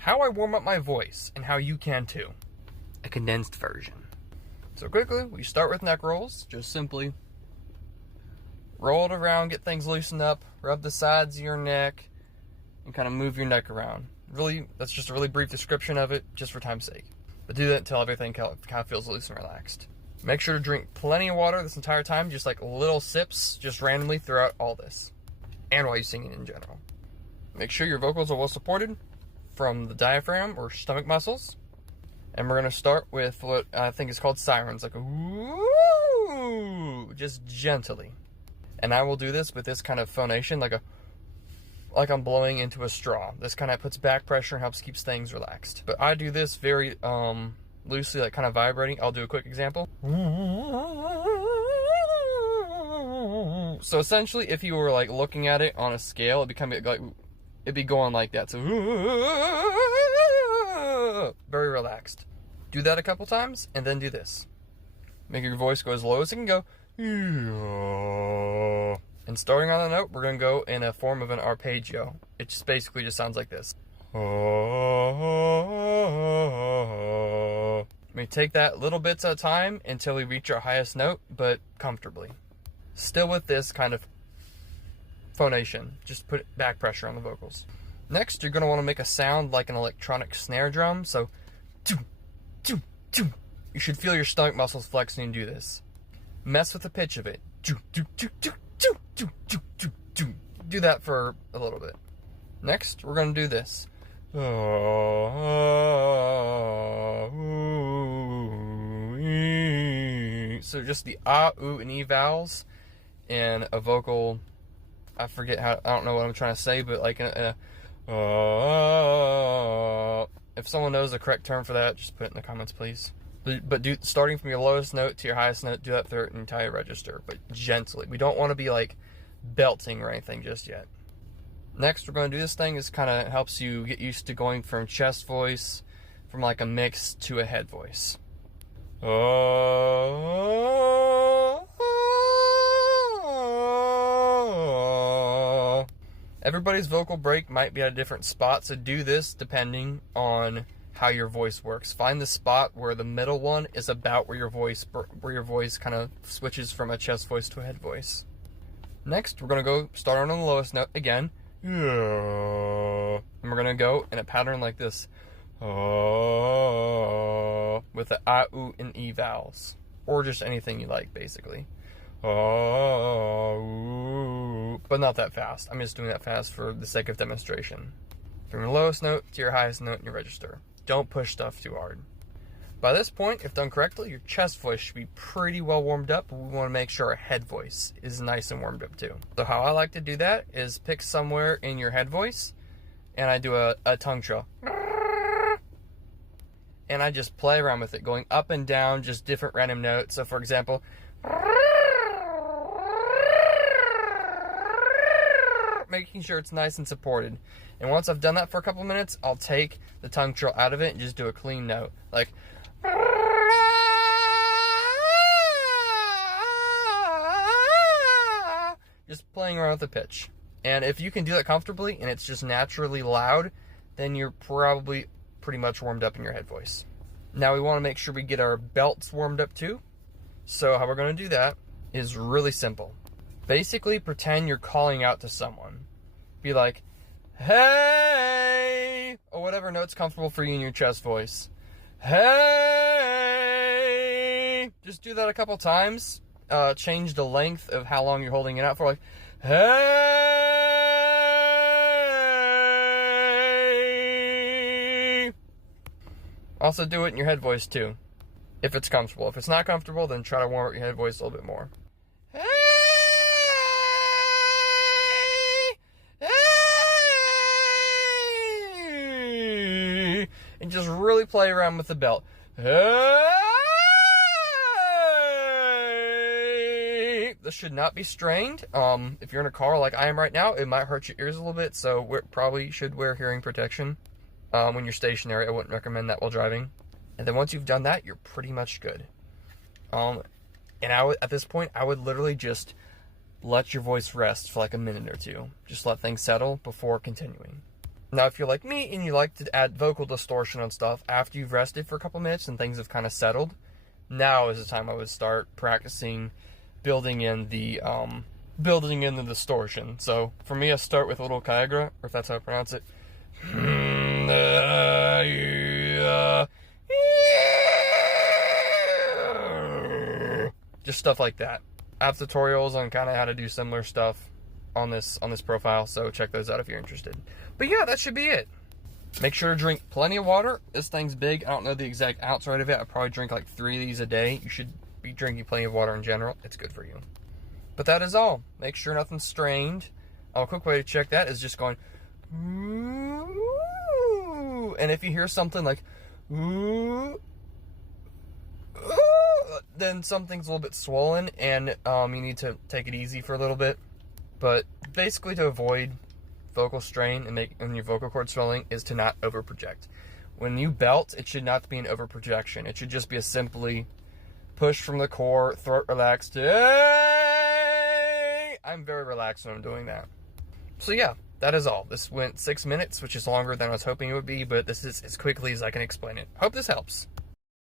how I warm up my voice and how you can too. A condensed version. So quickly, we start with neck rolls. Just simply roll it around, get things loosened up, rub the sides of your neck, and kind of move your neck around. Really, that's just a really brief description of it, just for time's sake. But do that until everything kind of feels loose and relaxed. Make sure to drink plenty of water this entire time, just like little sips, just randomly throughout all this. And while you're singing in general. Make sure your vocals are well supported from the diaphragm or stomach muscles. And we're going to start with what I think is called sirens, like a woo, just gently. And I will do this with this kind of phonation, like I'm blowing into a straw. This kind of puts back pressure and helps keeps things relaxed. But I do this very loosely, like kind of vibrating. I'll do a quick example. So essentially, if you were like looking at it on a scale, it'd be going like that. So very relaxed. Do that a couple times, and then do this. Make your voice go as low as it can go. And starting on the note, we're going to go in a form of an arpeggio. It just basically just sounds like this. We take that little bits at a time until we reach our highest note, but comfortably. Still with this kind of phonation. Just put back pressure on the vocals. Next, you're going to want to make a sound like an electronic snare drum. So, you should feel your stomach muscles flex when you do this. Mess with the pitch of it. Do that for a little bit. Next, we're going to do this. So just the ah, ooh, and e vowels in a vocal. I don't know what I'm trying to say, but like if someone knows the correct term for that, just put it in the comments, please. But starting from your lowest note to your highest note, do that through an entire register, but gently. We don't want to be like belting or anything just yet. Next, we're going to do this thing. This kind of helps you get used to going from chest voice, from like a mix to a head voice. Everybody's vocal break might be at a different spot, so do this depending on how your voice works. Find the spot where the middle one is about where your voice kind of switches from a chest voice to a head voice. Next, we're going to go start on the lowest note again. And we're going to go in a pattern like this. With the ah, ooh, and e vowels. Or just anything you like, basically. But not that fast. I'm just doing that fast for the sake of demonstration. From your lowest note to your highest note in your register. Don't push stuff too hard. By this point, if done correctly, your chest voice should be pretty well warmed up, but we want to make sure our head voice is nice and warmed up too. So how I like to do that is pick somewhere in your head voice, and I do a tongue trill. And I just play around with it, going up and down, just different random notes. So for example, making sure it's nice and supported. And once I've done that for a couple minutes, I'll take the tongue trill out of it and just do a clean note. Like, just playing around with the pitch. And if you can do that comfortably and it's just naturally loud, then you're probably pretty much warmed up in your head voice. Now we want to make sure we get our belts warmed up too. So how we're going to do that is really simple. Basically, pretend you're calling out to someone. Be like, hey, or whatever note's comfortable for you in your chest voice. Hey, just do that a couple times. Change the length of how long you're holding it out for. Like, hey. Also do it in your head voice too, if it's comfortable. If it's not comfortable, then try to warm up your head voice a little bit more. And just really play around with the belt. Hey! This should not be strained. If you're in a car like I am right now, it might hurt your ears a little bit, so we probably should wear hearing protection when you're stationary. I wouldn't recommend that while driving. And then once you've done that, you're pretty much good. And at this point, I would literally just let your voice rest for like a minute or two. Just let things settle before continuing. Now, if you're like me and you like to add vocal distortion and stuff after you've rested for a couple minutes and things have kind of settled, now is the time I would start practicing building in the distortion. So for me, I start with a little Niagara, or if that's how I pronounce it. Just stuff like that. I have tutorials on kind of how to do similar stuff on this profile, so check those out if you're interested. But yeah, that should be it. Make sure to drink plenty of water. This thing's big. I don't know the exact ounce rate of it. I probably drink like 3 of these a day. You should be drinking plenty of water in general. It's good for you. But that is all. Make sure nothing's strained. A quick way to check that is just going, ooh. And if you hear something like, ooh, then something's a little bit swollen and you need to take it easy for a little bit. But basically, to avoid vocal strain and your vocal cord swelling is to not overproject. When you belt, it should not be an overprojection. It should just be a simply push from the core, throat relaxed. Hey! I'm very relaxed when I'm doing that. So yeah, that is all. This went 6 minutes, which is longer than I was hoping it would be, but this is as quickly as I can explain it. Hope this helps.